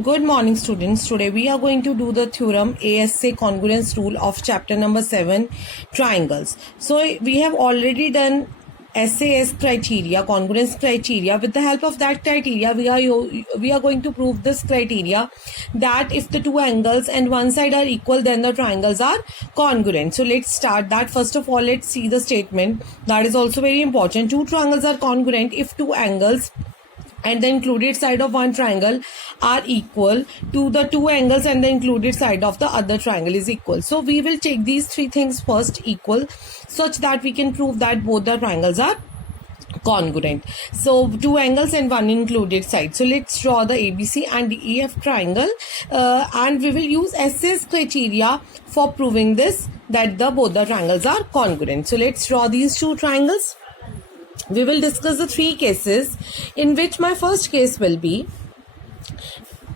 Good morning, students. Today we are going to do the theorem ASA congruence rule of chapter number 7, triangles. So we have already done SAS criteria, congruence criteria. With the help of that criteria, we are going to prove this criteria that if the two angles and one side are equal, then the triangles are congruent. So let's start that. First of all, let's see the statement. That is also very important. Two triangles are congruent if two angles and the included side of one triangle are equal to the two angles and the included side of the other triangle is equal. So we will take these three things first, equal, such that we can prove that both the triangles are congruent. So two angles and one included side. So let's draw the ABC and DEF triangle and we will use SAS criteria for proving this, that both the triangles are congruent. So let's draw these two triangles. We will discuss the three cases, in which my first case will be,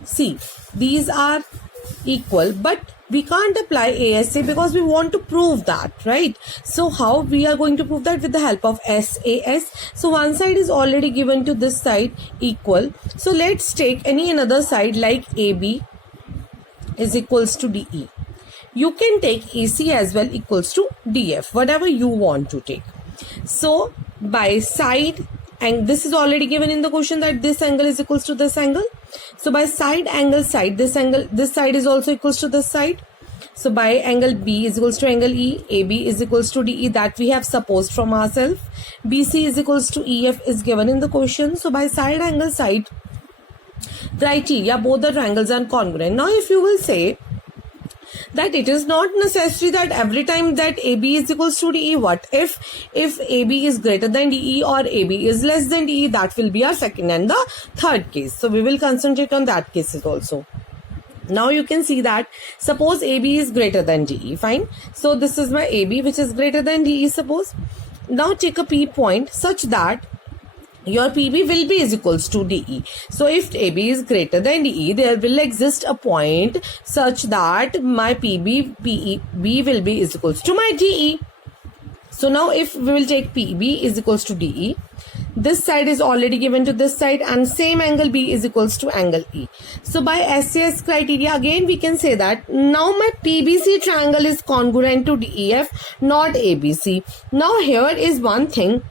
see, these are equal, but we can't apply ASA because we want to prove that, right? So how we are going to prove that? With the help of SAS. So one side is already given to this side equal. So let's take any another side like AB is equals to DE. You can take AC as well equals to DF, whatever you want to take. So by side, and this is already given in the question that this angle is equals to this angle. So by side angle side, this side is also equals to this side. So by angle B is equals to angle E, AB is equals to DE, that we have supposed from ourselves. BC is equals to EF is given in the question. So by side angle side criteria, both the triangles are congruent. Now if you will say that it is not necessary that every time that AB is equals to DE, what if AB is greater than DE or AB is less than DE? That will be our second and the third case. So we will concentrate on that cases also. Now you can see that suppose AB is greater than DE, fine. So this is my AB which is greater than DE, suppose. Now take a P point such that your PB will be is equals to DE. So if AB is greater than DE, there will exist a point such that my PB will be is equals to my DE. So now if we will take PB is equals to DE, this side is already given to this side and same angle B is equals to angle E. So by SAS criteria, again we can say that now my PBC triangle is congruent to DEF, not ABC. Now here is one thing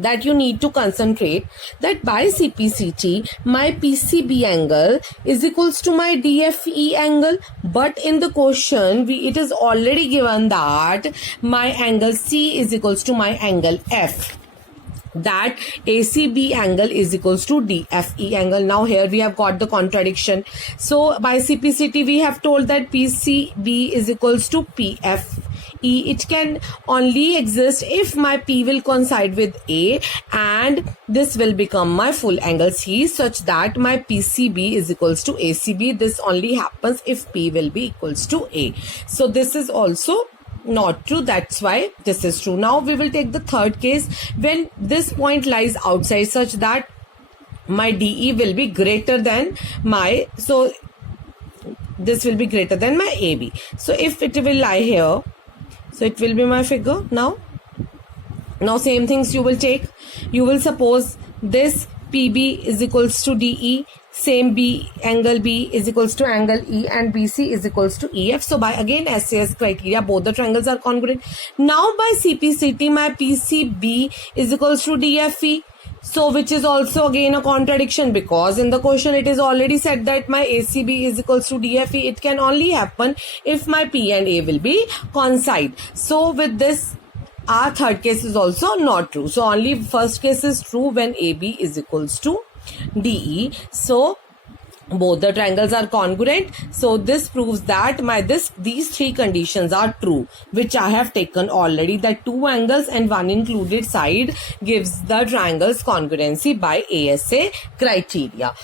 that you need to concentrate, that by CPCT my PCB angle is equals to my DFE angle, but in the question it is already given that my angle C is equals to my angle F, that ACB angle is equals to DFE angle. Now here we have got the contradiction. So by CPCT we have told that PCB is equals to PFE. It can only exist if my P will coincide with A and this will become my full angle C, such that my PCB is equals to ACB. This only happens if P will be equals to A. So this is also not true, that's why this is true. Now we will take the third case, when this point lies outside such that my DE will be greater than my, so this will be greater than my AB. So if it will lie here, so it will be my figure. Now same things you will take. You will suppose this PB is equals to DE, same B, angle B is equals to angle E, and BC is equals to EF. So by again SAS criteria, both the triangles are congruent. Now by CPCT, my PCB is equals to DFE. So which is also again a contradiction, because in the question it is already said that my ACB is equals to DFE. It can only happen if my P and A will be coincide. So with this, our third case is also not true. So only first case is true when AB is equals to DE. So both the triangles are congruent. So this proves that these three conditions are true, which I have taken already, that two angles and one included side gives the triangles congruency by ASA criteria.